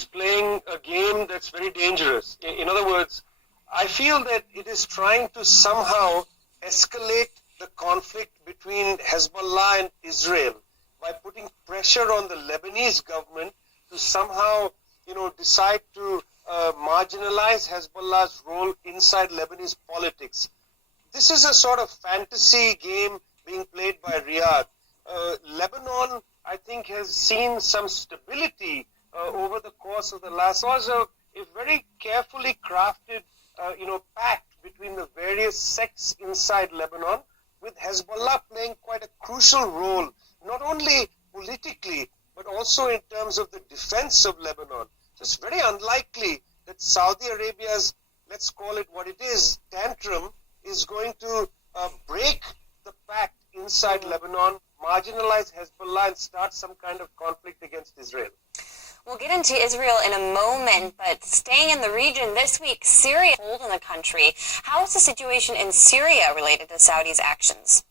is playing a game that's very dangerous. In other words, I feel that it is trying to somehow escalate the conflict between Hezbollah and Israel by putting pressure on the Lebanese government to somehow, decide to marginalize Hezbollah's role inside Lebanese politics. This is a sort of fantasy game being played by Riyadh. Lebanon, I think, has seen some stability over the course of the last. Also, a very carefully crafted, pact between the various sects inside Lebanon, with Hezbollah playing quite a crucial role, not only politically, but also in terms of the defense of Lebanon. So it's very unlikely that Saudi Arabia's, let's call it what it is, tantrum is going to break the pact inside Lebanon, marginalize Hezbollah, and start some kind of conflict against Israel. We'll get into Israel in a moment, but staying in the region this week, Syria hold in the country. How is the situation in Syria related to Saudi's actions?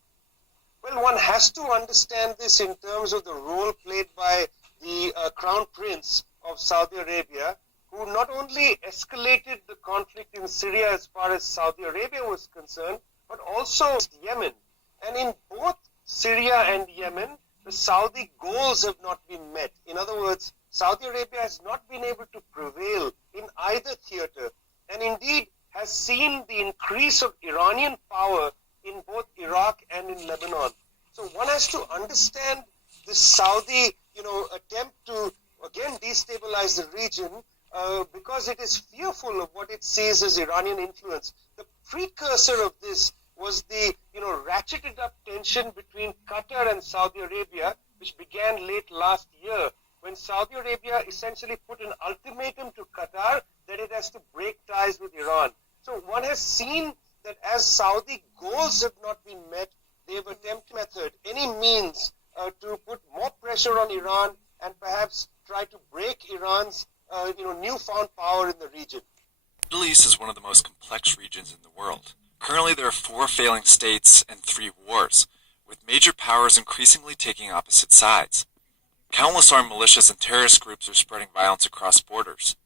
Well, one has to understand this in terms of the role played by the Crown Prince of Saudi Arabia, who not only escalated the conflict in Syria as far as Saudi Arabia was concerned, but also Yemen. And in both Syria and Yemen, the Saudi goals have not been met. In other words, Saudi Arabia has not been able to prevail in either theater, and indeed has seen the increase of Iranian power in both Iraq and in Lebanon. So one has to understand this Saudi, attempt to again destabilize the region because it is fearful of what it sees as Iranian influence. The precursor of this was the, ratcheted up tension between Qatar and Saudi Arabia, which began late last year, when Saudi Arabia essentially put an ultimatum to Qatar that it has to break ties with Iran. So one has seen that as Saudi goals have not been met, they have attempted method, any means to put more pressure on Iran and perhaps try to break Iran's, newfound power in the region. The Middle East is one of the most complex regions in the world. Currently, there are 4 failing states and 3 wars, with major powers increasingly taking opposite sides. Countless armed militias and terrorist groups are spreading violence across borders.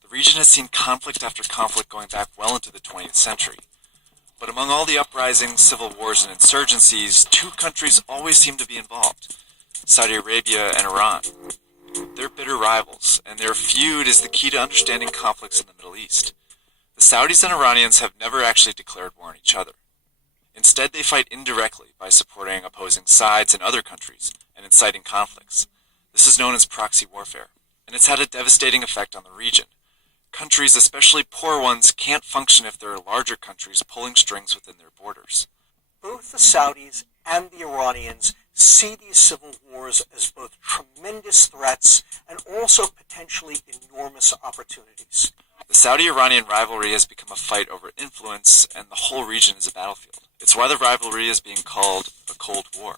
The region has seen conflict after conflict going back well into the 20th century. But among all the uprisings, civil wars, and insurgencies, 2 countries always seem to be involved: Saudi Arabia and Iran. They're bitter rivals, and their feud is the key to understanding conflicts in the Middle East. The Saudis and Iranians have never actually declared war on each other. Instead, they fight indirectly by supporting opposing sides in other countries and inciting conflicts. This is known as proxy warfare, and it's had a devastating effect on the region. Countries, especially poor ones, can't function if there are larger countries pulling strings within their borders. Both the Saudis and the Iranians see these civil wars as both tremendous threats and also potentially enormous opportunities. The Saudi-Iranian rivalry has become a fight over influence, and the whole region is a battlefield. It's why the rivalry is being called a Cold War.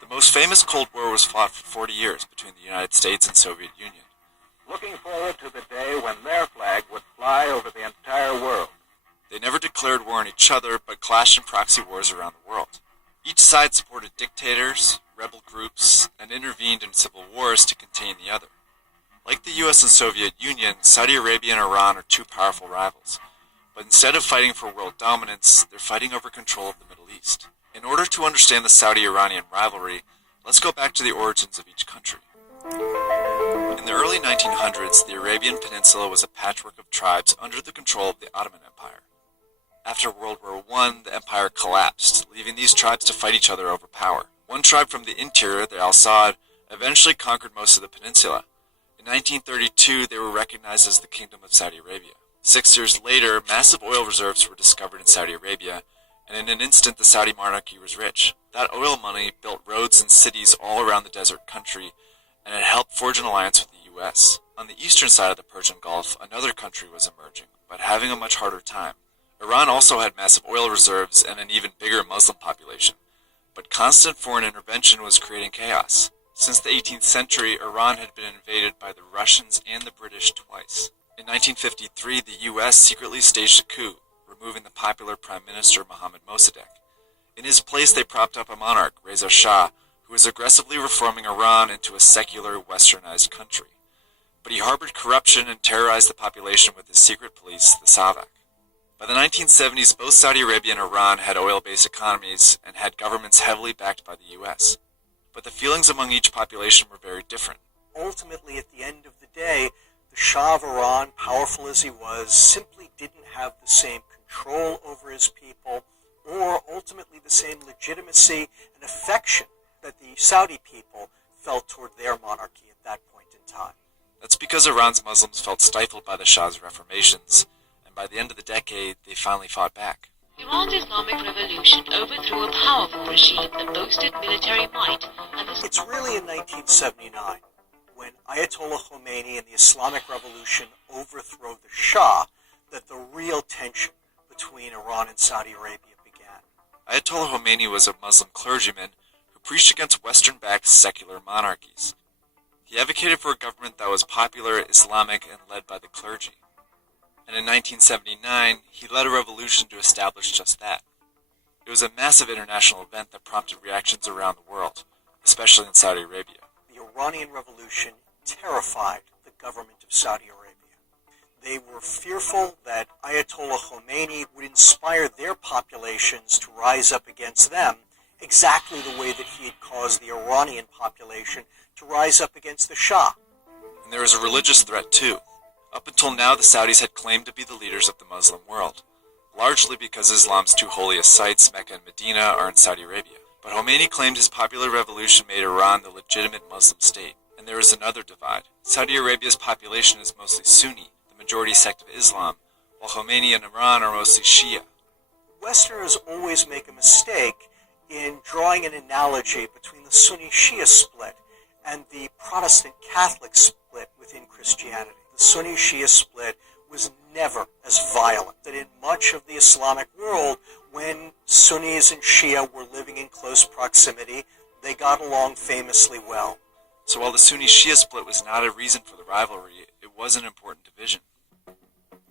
The most famous Cold War was fought for 40 years between the United States and Soviet Union. Looking forward to the day when their flag would fly over the entire world. They never declared war on each other, but clashed in proxy wars around the world. Each side supported dictators, rebel groups, and intervened in civil wars to contain the other. Like the US and Soviet Union, Saudi Arabia and Iran are 2 powerful rivals. But instead of fighting for world dominance, they're fighting over control of the Middle East. In order to understand the Saudi-Iranian rivalry, let's go back to the origins of each country. In the early 1900s, the Arabian Peninsula was a patchwork of tribes under the control of the Ottoman Empire. After World War I, the empire collapsed, leaving these tribes to fight each other over power. One tribe from the interior, the Al Saud, eventually conquered most of the peninsula. In 1932, they were recognized as the Kingdom of Saudi Arabia. 6 years later, massive oil reserves were discovered in Saudi Arabia, and in an instant the Saudi monarchy was rich. That oil money built roads and cities all around the desert country, and it helped forge an alliance with the U.S. On the eastern side of the Persian Gulf, another country was emerging, but having a much harder time. Iran also had massive oil reserves and an even bigger Muslim population, but constant foreign intervention was creating chaos. Since the 18th century, Iran had been invaded by the Russians and the British twice. In 1953, the U.S. secretly staged a coup, removing the popular Prime Minister Mohammad Mossadegh. In his place, they propped up a monarch, Reza Shah, who was aggressively reforming Iran into a secular, westernized country. But he harbored corruption and terrorized the population with his secret police, the Savak. By the 1970s, both Saudi Arabia and Iran had oil-based economies and had governments heavily backed by the U.S. But the feelings among each population were very different. Ultimately, at the end of the day, the Shah of Iran, powerful as he was, simply didn't have the same control over his people or ultimately the same legitimacy and affection that the Saudi people felt toward their monarchy at that point in time. That's because Iran's Muslims felt stifled by the Shah's reformations, and by the end of the decade, they finally fought back. Iran's Islamic Revolution overthrew a powerful regime that boasted military might, and It's really in 1979, when Ayatollah Khomeini and the Islamic Revolution overthrow the Shah, that the real tension between Iran and Saudi Arabia began. Ayatollah Khomeini was a Muslim clergyman who preached against Western-backed secular monarchies. He advocated for a government that was popular, Islamic, and led by the clergy. And in 1979, he led a revolution to establish just that. It was a massive international event that prompted reactions around the world, especially in Saudi Arabia. The Iranian Revolution terrified the government of Saudi Arabia. They were fearful that Ayatollah Khomeini would inspire their populations to rise up against them, exactly the way that he had caused the Iranian population to rise up against the Shah. And there was a religious threat too. Up until now, the Saudis had claimed to be the leaders of the Muslim world, largely because Islam's two holiest sites, Mecca and Medina, are in Saudi Arabia. But Khomeini claimed his popular revolution made Iran the legitimate Muslim state. And there is another divide. Saudi Arabia's population is mostly Sunni, the majority sect of Islam, while Khomeini and Iran are mostly Shia. Westerners always make a mistake in drawing an analogy between the Sunni-Shia split and the Protestant-Catholic split within Christianity. The Sunni-Shia split was never as violent. That in much of the Islamic world, when Sunnis and Shia were living in close proximity, they got along famously well. So while the Sunni-Shia split was not a reason for the rivalry, it was an important division.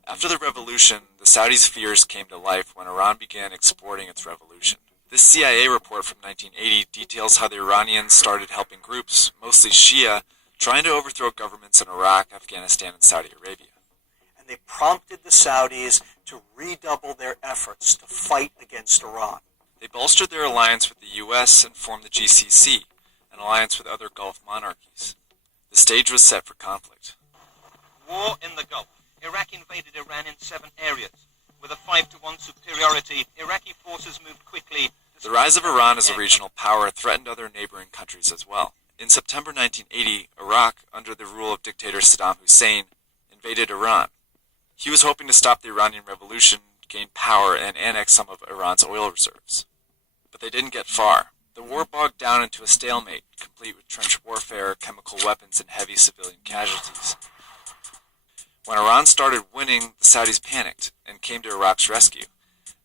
After the revolution, the Saudis' fears came to life when Iran began exporting its revolution. This CIA report from 1980 details how the Iranians started helping groups, mostly Shia, trying to overthrow governments in Iraq, Afghanistan, and Saudi Arabia. And they prompted the Saudis to redouble their efforts to fight against Iran. They bolstered their alliance with the U.S. and formed the GCC, an alliance with other Gulf monarchies. The stage was set for conflict. War in the Gulf. Iraq invaded Iran in 7 areas. With a 5-1 superiority, Iraqi forces moved quickly. The rise of Iran as a regional power threatened other neighboring countries as well. In September 1980, Iraq, under the rule of dictator Saddam Hussein, invaded Iran. He was hoping to stop the Iranian Revolution, gain power, and annex some of Iran's oil reserves. But they didn't get far. The war bogged down into a stalemate, complete with trench warfare, chemical weapons, and heavy civilian casualties. When Iran started winning, the Saudis panicked and came to Iraq's rescue.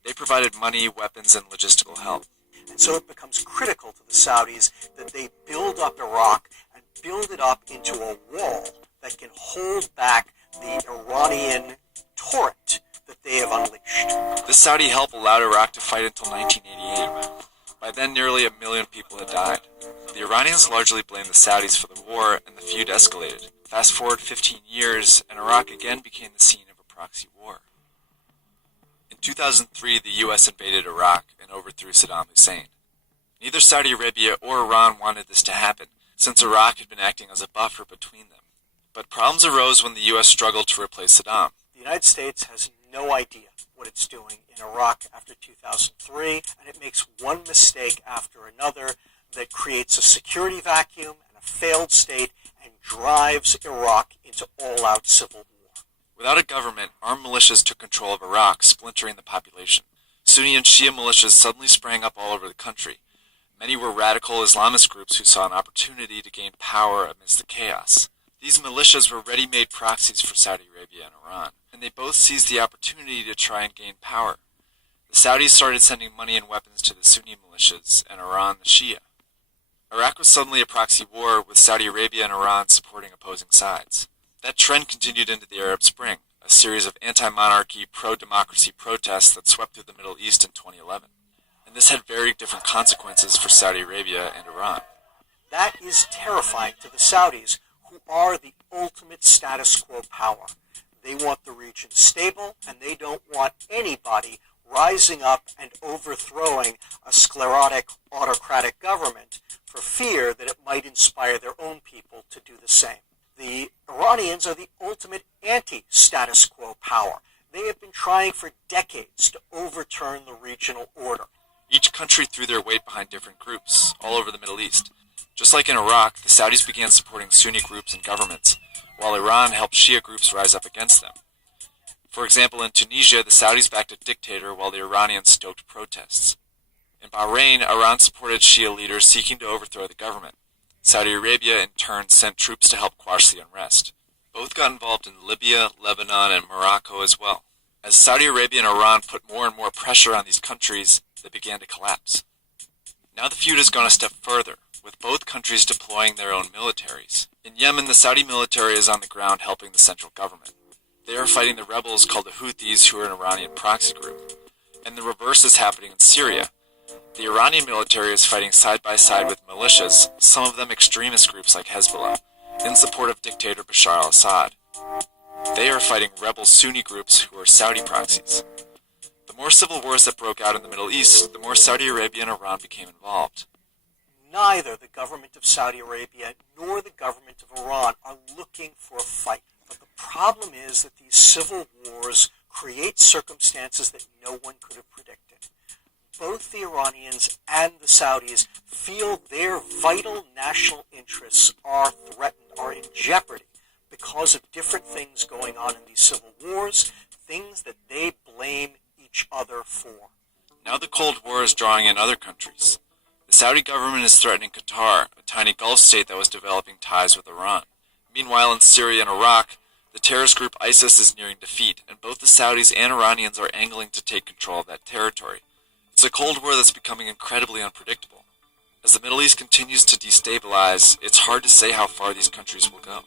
They provided money, weapons, and logistical help. And so it becomes critical to the Saudis that they build up Iraq and build it up into a wall that can hold back the Iranian torrent that they have unleashed. This Saudi help allowed Iraq to fight until 1988. By then, nearly 1 million people had died. The Iranians largely blamed the Saudis for the war, and the feud escalated. Fast forward 15 years, and Iraq again became the scene of a proxy war. In 2003, the U.S. invaded Iraq and overthrew Saddam Hussein. Neither Saudi Arabia or Iran wanted this to happen, since Iraq had been acting as a buffer between them. But problems arose when the U.S. struggled to replace Saddam. The United States has no idea what it's doing in Iraq after 2003, and it makes one mistake after another that creates a security vacuum and a failed state and drives Iraq into all-out civil war. Without a government, armed militias took control of Iraq, splintering the population. Sunni and Shia militias suddenly sprang up all over the country. Many were radical Islamist groups who saw an opportunity to gain power amidst the chaos. These militias were ready-made proxies for Saudi Arabia and Iran, and they both seized the opportunity to try and gain power. The Saudis started sending money and weapons to the Sunni militias, and Iran the Shia. Iraq was suddenly a proxy war, with Saudi Arabia and Iran supporting opposing sides. That trend continued into the Arab Spring, a series of anti-monarchy, pro-democracy protests that swept through the Middle East in 2011. And and this had very different consequences for Saudi Arabia and Iran. That is terrifying to the Saudis, who are the ultimate status quo power. They want the region stable, and they don't want anybody rising up and overthrowing a sclerotic, autocratic government for fear that it might inspire their own people to do the same. The Iranians are the ultimate anti-status quo power. They have been trying for decades to overturn the regional order. Each country threw their weight behind different groups, all over the Middle East. Just like in Iraq, the Saudis began supporting Sunni groups and governments, while Iran helped Shia groups rise up against them. For example, in Tunisia, the Saudis backed a dictator while the Iranians stoked protests. In Bahrain, Iran supported Shia leaders seeking to overthrow the government. Saudi Arabia, in turn, sent troops to help quash the unrest. Both got involved in Libya, Lebanon, and Morocco as well. As Saudi Arabia and Iran put more and more pressure on these countries, they began to collapse. Now the feud has gone a step further, with both countries deploying their own militaries. In Yemen, the Saudi military is on the ground helping the central government. They are fighting the rebels called the Houthis, who are an Iranian proxy group. And the reverse is happening in Syria. The Iranian military is fighting side by side with militias, some of them extremist groups like Hezbollah, in support of dictator Bashar al-Assad. They are fighting rebel Sunni groups who are Saudi proxies. The more civil wars that broke out in the Middle East, the more Saudi Arabia and Iran became involved. Neither the government of Saudi Arabia nor the government of Iran are looking for a fight. But the problem is that these civil wars create circumstances that no one could have predicted. Both the Iranians and the Saudis feel their vital national interests are threatened, are in jeopardy, because of different things going on in these civil wars, things that they blame each other for. Now the Cold War is drawing in other countries. The Saudi government is threatening Qatar, a tiny Gulf state that was developing ties with Iran. Meanwhile, in Syria and Iraq, the terrorist group ISIS is nearing defeat, and both the Saudis and Iranians are angling to take control of that territory. It's a Cold War that's becoming incredibly unpredictable. As the Middle East continues to destabilize, it's hard to say how far these countries will go.